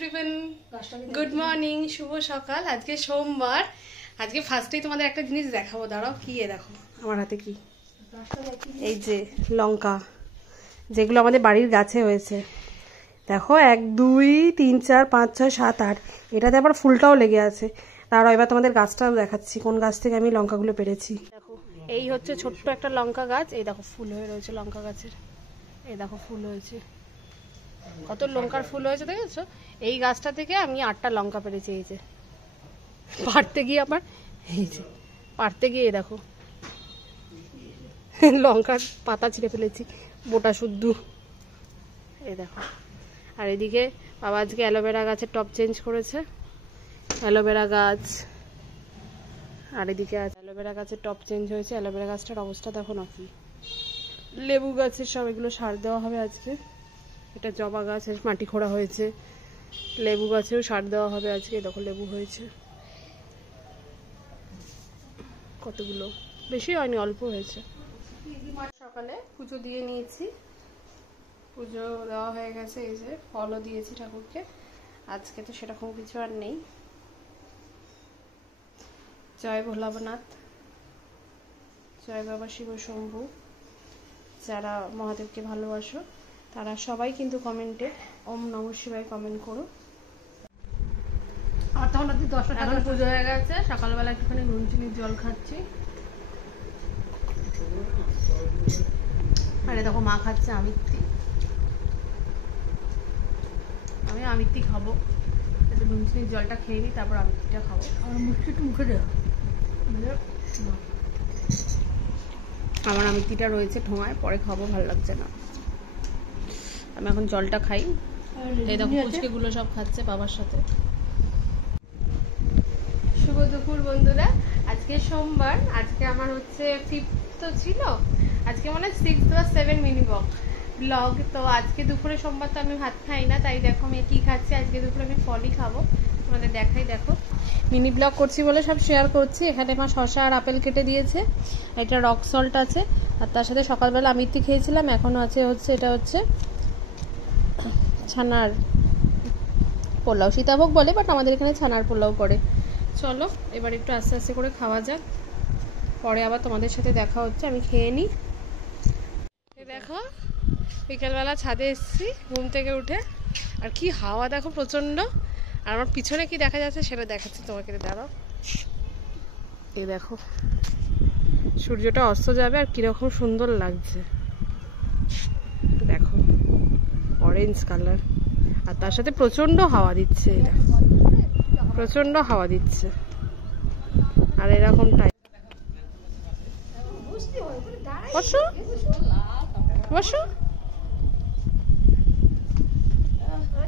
Everyone, good morning, শুভ সকাল। আজকে সোমবার। আজকে ফার্স্টেই তোমাদের একটা জিনিস দেখাবো, দাঁড়াও। কি দেখো আমার হাতে, কি এই যে লঙ্কা, যেগুলো আমাদের বাড়ির গাছে হয়েছে। দেখো 1 2 3 4 5 6 7 8, এটাতে আবার ফুলটাও লেগে আছে। দাঁড়াও এবার তোমাদের গাছটাও দেখাচ্ছি, কোন গাছ থেকে আমি লঙ্কাগুলো পেরেছি। দেখো এই হচ্ছে ছোট্ট একটা লঙ্কা গাছ। এই দেখো ফুল হয়ে রয়েছে লঙ্কা গাছের। এই দেখো ফুল হয়েছে, কত লঙ্কার ফুল হয়েছে দেখেছো। এই গাছটা থেকে আমি 8টা লঙ্কা পেরেছি। এই যে পাড়তে গিয়ে আবার এই যে পাড়তে গিয়ে দেখো লঙ্কার পাতা ছিঁড়ে ফেলেছি, বোটা শুদ্ধ। এই দেখো। আর এদিকে বাবা আজকে অ্যালোভেরা গাছের টপ চেঞ্জ করেছে, অ্যালোভেরা গাছ। আর এদিকে অ্যালোভেরা গাছের টপ চেঞ্জ হয়েছে। অ্যালোভেরা গাছটার অবস্থা দেখো না কি। লেবু গাছের সব এগুলো সার দেওয়া হবে আজকে। এটা জবা গাছের মাটি খোঁড়া হয়েছে, লেবু গাছেও সার দেওয়া হবে আজকে। দেখো লেবু হয়েছে কতগুলো, বেশি হয়নি, অল্প হয়েছে। সকালে পুজো দিয়ে নিয়েছি, পুজো দেওয়া হয়ে গেছে। এই যে ফলও দিয়েছি ঠাকুরকে। আজকে তো সেরকম কিছু আর নেই। জয় ভোলানাথ, জয় বাবা শিব শম্ভু। যারা মহাদেবকে ভালোবাসো তারা সবাই কিন্তু কমেন্টে ওম নমঃ শিবায় কমেন্ট করো। আমার তখন রাত্রি 10টা, এখন পুজো হয়ে গেছে। সকালবেলা একটুখানি নুন চিনির জল খাচ্ছি। আরে দেখো মা খাচ্ছে আমিত্তি, আমি আমিত্তি খাবো। একটু নুন চিনির জলটা খেয়ে নিই, তারপর আমিত্তিটা খাবো। আমার মুখটা একটু মুখে দেওয়া, আমার আমিত্তিটা রয়েছে ঠোঙায়, পরে খাবো, ভালো লাগছে না। আমি এখন জলটা খাই। এই দেখো পুচকেগুলো সব খাচ্ছে বাবার সাথে। শুভ দুপুর বন্ধুরা। আজকে সোমবার, আজকে আমার হচ্ছে 5th তো ছিল, আজকে মনে হয় 6 বা 7 মিনি ব্লগ। তো আজকে দুপুরে সোমবার তো আমি ভাত খাই না, তাই দেখো আমি কি খাচ্ছি। আজকে দুপুরে আমি ফলই খাবো, তোমাদের দেখাই। দেখো মিনি ব্লগ করছি বলে সব শেয়ার করছি। এখানে মা শসা আর আপেল কেটে দিয়েছে, এটা রক সল্ট আছে, আর তার সাথে সকালবেলা আমিত্তি খেয়েছিলাম। এখনো আছে হচ্ছে এটা হচ্ছে ছানার পোলাও, সীতাভোগ বলে, বাট আমাদের এখানে ছানার পোলাও করে। চলো এবার একটু আস্তে আস্তে করে খাওয়া যাক, পরে আবার তোমাদের সাথে দেখা হচ্ছে। আমি খেয়ে নিই। দেখো বিকেলবেলা ছাদে এসেছি ঘুম থেকে উঠে, আর কি হাওয়া দেখো প্রচন্ড। আর আমার পিছনে কি দেখা যাচ্ছে সেটা দেখাচ্ছি তোমাকে, দাঁড়াও। এই দেখো সূর্যটা অস্ত যাবে, আর কিরকম সুন্দর লাগছে দেখো, অরেঞ্জ কালার। আর তার সাথে প্রচন্ড হাওয়া দিচ্ছে, প্রচন্ড হাওয়া দিচ্ছে। আর এরকম টাইম বসো বসো,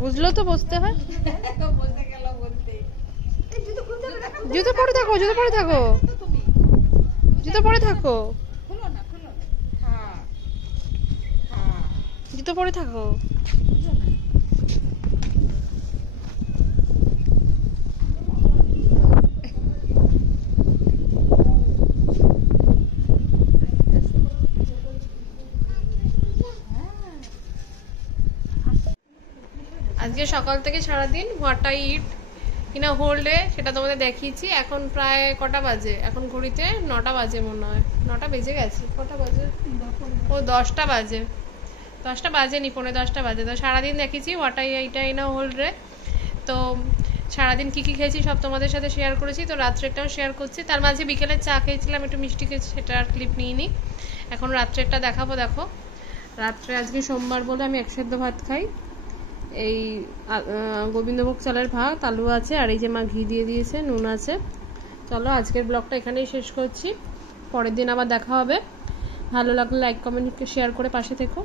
বুঝলো তো, বসতে হয়। জুতো পরে থাকো, জুতো পরে থাকো, জুতো পরে থাকো, জুতো পরে থাকো। আজকে সকাল থেকে সারাদিন হোয়াট আই ইট কিনা হোল্ডে সেটা তোমাদের দেখিয়েছি। এখন প্রায় কটা বাজে, এখন ঘড়িতে 9টা বাজে মনে হয়, 9টা বেজে গেছে। কটা বাজে? ও 10টা বাজে, 10টা বাজেনি, 9:45 বাজে। তো সারাদিন দেখেছি হোয়াট আই ইট ইনা হোল্ডে। তো সারাদিন কী কী খেয়েছি সব তোমাদের সাথে শেয়ার করেছি। তো রাত্রেরটাও শেয়ার করছি। তার মাঝে বিকেলে চা খেয়েছিলাম, একটু মিষ্টি খেয়েছি, সেটা আর ক্লিপ নিইনি। এখন রাত্রেরটা দেখাবো। দেখো রাত্রে আজকে সোমবার বলে আমি 1 সেদ্ধ ভাত খাই। এই গোবিন্দভোগ চালের ভাত, আলু আছে, আর এই যে মা ঘি দিয়ে দিয়েছে, নুন আছে। চলো আজকের ব্লগটা এখানেই শেষ করছি, পরের দিন আবার দেখা হবে। ভালো লাগলে লাইক কমেন্ট শেয়ার করে পাশে থেকো।